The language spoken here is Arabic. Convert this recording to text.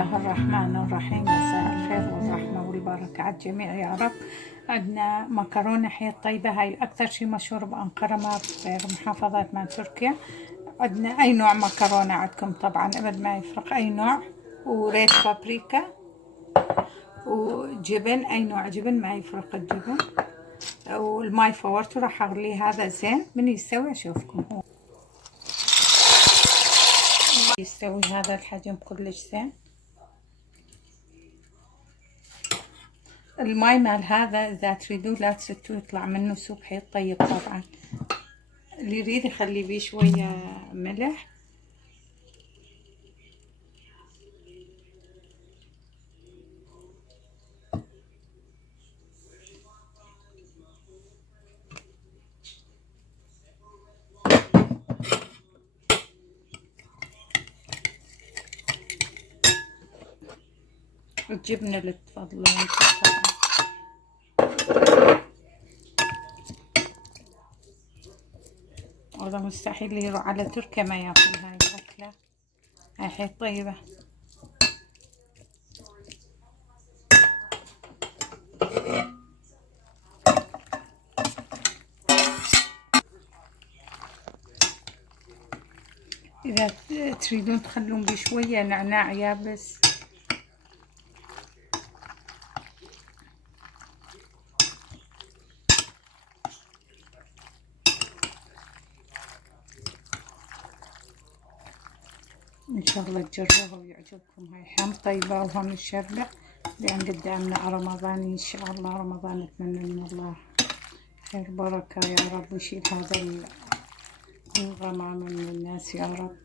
الله الرحمن الرحيم. مساء الخير والرحمة والبركة على الجميع يا رب. عندنا مكرونة حيل طيبة، هاي أكثر شي مشهور بأنقرة ما في محافظات من تركيا. عندنا أي نوع مكرونة عندكم طبعا أبد ما يفرق أي نوع، وريت بابريكا وجبن، أي نوع جبن ما يفرق الجبن. والماي فورته راح أغليه هذا زين من يستوي أشوفكم. هو يستوي هذا الحجم كلش زين. الماي مال هذا إذا تريدوه لا تستوه يطلع منه سوب حيل طيب طبعا. اللي يريد يخلي بيه شوية ملح. الجبنة اللي تفضلون طبعا. والله مستحيل يروح على تركيا ما ياكل هاي الأكلة، هاي حيل طيبة. إذا تريدون تخلون بشوية نعناع يابس. إن شاء الله تجربوها ويعجبكم. هاي حم طيبة وهم نشبع، لأن قدامنا رمضان إن شاء الله. رمضان أتمنى من الله خير بركة يا رب، ويشيل هذا الغمام من الناس يا رب.